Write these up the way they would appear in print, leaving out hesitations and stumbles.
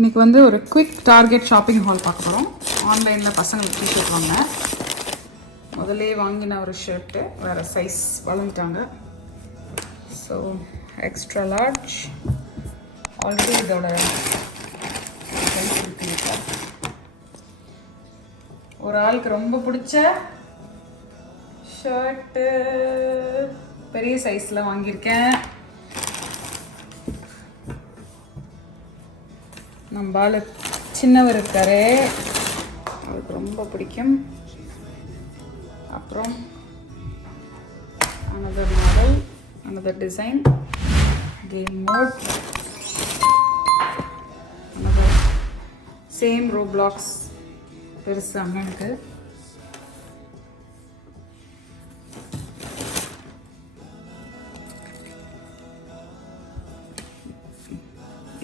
இன்றைக்கி வந்து ஒரு குவிக் டார்கெட் ஷாப்பிங் ஹால் பார்க்க போகிறோம். ஆன்லைனில் பசங்களுக்கு டிஷர்ட் வாங்கினேன். முதல்லே வாங்கின ஒரு ஷர்ட்டு வேறு சைஸ் வளர்ந்துட்டாங்க. ஸோ எக்ஸ்ட்ரா லார்ஜ் ஆல்ரெடி இதோட சைஸ் இருக்கு. ஒரு ஆளுக்கு ரொம்ப பிடிச்ச ஷர்ட்டு பெரிய சைஸில் வாங்கியிருக்கேன். நம்ம ஆள் சின்னவர் இருக்காரு, அவருக்கு ரொம்ப பிடிக்கும். அப்புறம் another model, another design, game mode, another same row blocks பெருசு அண்ணனுக்கு.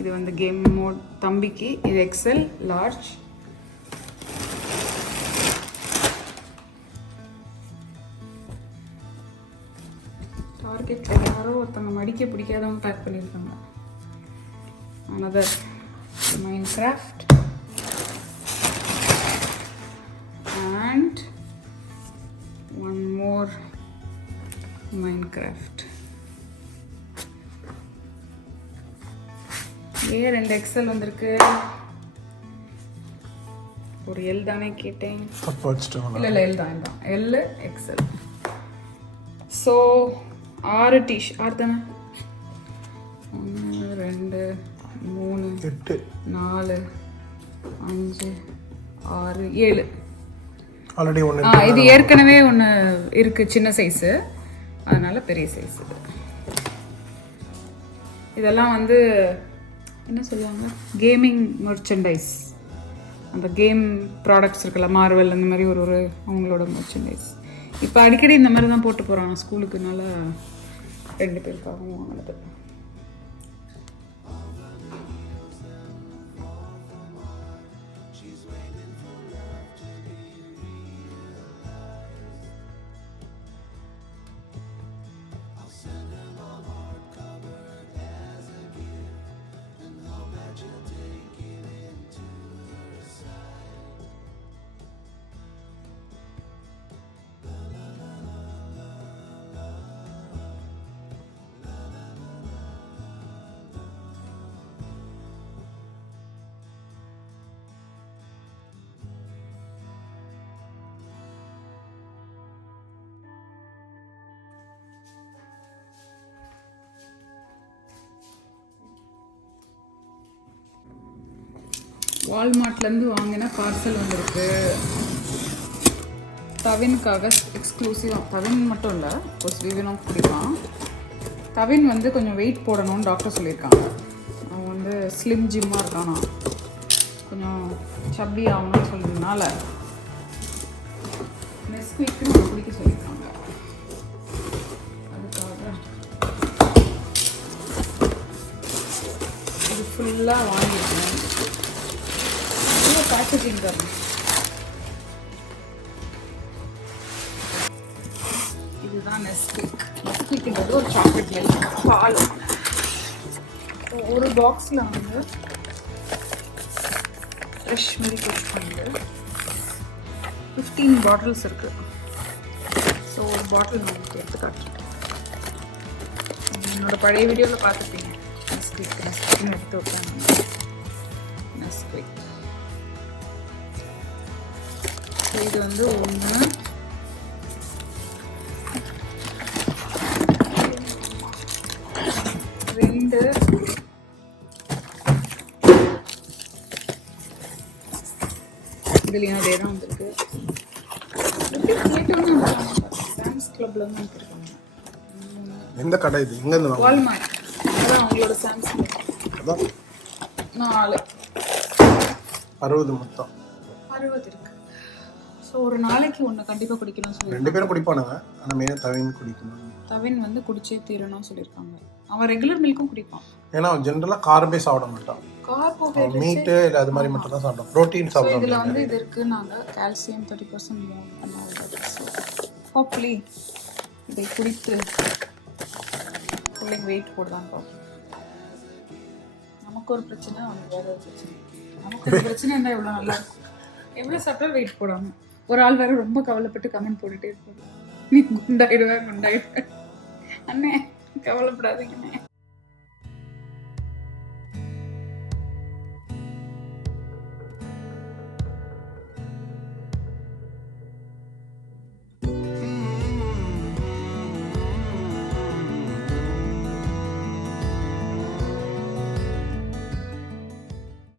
இது வந்து கேம் மோட் தம்பிக்கு. இது எக்ஸல் லார்ஜ். டார்கெட்டில் யாரோ ஒருத்தவங்க மடிக்க பிடிக்காதவங்க பேக் பண்ணியிருக்காங்க. Another Minecraft and one more Minecraft. ஏன் 2 எக்ஸல் வந்திருக்கு? ஒரு எல் தானே கேட்டேன். இல்லை எல் தான் எல் எக்ஸல். ஸோ 6 6 தானே? 1 2 3 8 4 5 6 7 ஆல்ரெடி ஒன்று. இது ஏற்கனவே ஒன்று இருக்குது சின்ன சைஸு, அதனால பெரிய சைஸு. இதெல்லாம் வந்து என்ன சொல்லுவாங்க, கேமிங் மெர்ச்சன்டைஸ். அந்த கேம் ப்ராடக்ட்ஸ் இருக்குல்ல, மார்வல் அந்த மாதிரி ஒரு அவங்களோட மெர்ச்சன்டைஸ். இப்போ அடிக்கடி இந்த மாதிரி தான் போட்டு போகிறாங்க ஸ்கூலுக்குனால 2 பேருக்காகவும் வாங்கினது. வால்மார்ட்லேருந்து வாங்கின பார்சல் வந்திருக்கு. தவின்காக எக்ஸ்க்ளூசிவாக. தவின் மட்டும் இல்லை, விவினும் குடிப்பான். தவின் வந்து கொஞ்சம் வெயிட் போடணும்னு டாக்டர் சொல்லியிருக்காங்க. அவன் வந்து ஸ்லிம் ஜிம்மாக இருக்கானா, கொஞ்சம் சப்பி ஆகணும்னு சொல்கிறதுனால நெஸ்குவிக்னு குடிக்க சொல்லியிருக்காங்க. அதுக்காக இது ஃபுல்லாக வாங்கியிருக்கேன். பேக்கேஜிங் தான். இதுதான் நெஸ்குவிக்ன்றது ஒரு சாக்லேட் மில்க் பால். ஒரு பாக்ஸில் வந்து ஃப்ரெஷ் மில்க் வந்து 15 பாட்டில்ஸ் இருக்குது. ஸோ ஒரு பாட்டில் நான் உங்களுக்கு எடுத்து காட்டுறேன். என்னோடய பழைய வீடியோவில் பார்த்துப்பீங்க. நெஸ்குவிக்னு எடுத்து வைப்பாங்க. நெஸ்குவிக் இது வந்து 1 2 இதுலேயும் அதே தான் வந்துருக்கு. சாம்ஸ் கிளப்ல தான் வந்துருக்காங்க. எந்த கடை இது? எங்கேருந்து? வால்மார்ட். அதான் அவங்களோட சாம்ஸ் கிளப். 4 60 மொத்தம் 60 இருக்கு. ஸோ ஒரு நாளைக்கு ஒன்று கண்டிப்பாக குடிக்கணும்னு சொல்லி 2 பேரும் குடிப்பானுங்க. ஆனால் மெயினாக தவின் குடிக்கணும். தவின் வந்து குடிச்சே தீரணும்னு சொல்லியிருக்காங்க. அவன் ரெகுலர் மில்க்கும் குடிப்பான். ஏன்னா அவன் ஜென்ரலாக கார்பே சாப்பிட மாட்டான். கார்போஹைட்ரேட் மீட்டு இல்லை அது மாதிரி மட்டும் தான் சாப்பிடும். ப்ரோட்டீன் சாப்பிடுவோம். இதில் வந்து இது இருக்குது. நாங்கள் கால்சியம் 30% மோர். ஹோப்ஃபுல்லி இதை குடித்து பிள்ளைங்க வெயிட் போடுதான் பார்ப்போம். நமக்கு ஒரு பிரச்சனை அவனுக்கு வேற ஒரு பிரச்சனை. நமக்கு ஒரு பிரச்சனை இருந்தால் எவ்வளோ நல்லா இருக்கும். எவ்வளோ சாப்பிட்டா வெயிட் போடாமல். ஒரு ஆள் வேற ரொம்ப கவலைப்பட்டு கமெண்ட் போட்டுட்டே இருப்பாங்க, நீ குண்டாயிடுவேன். அண்ணே கவலைப்படாதீங்கண்ணே.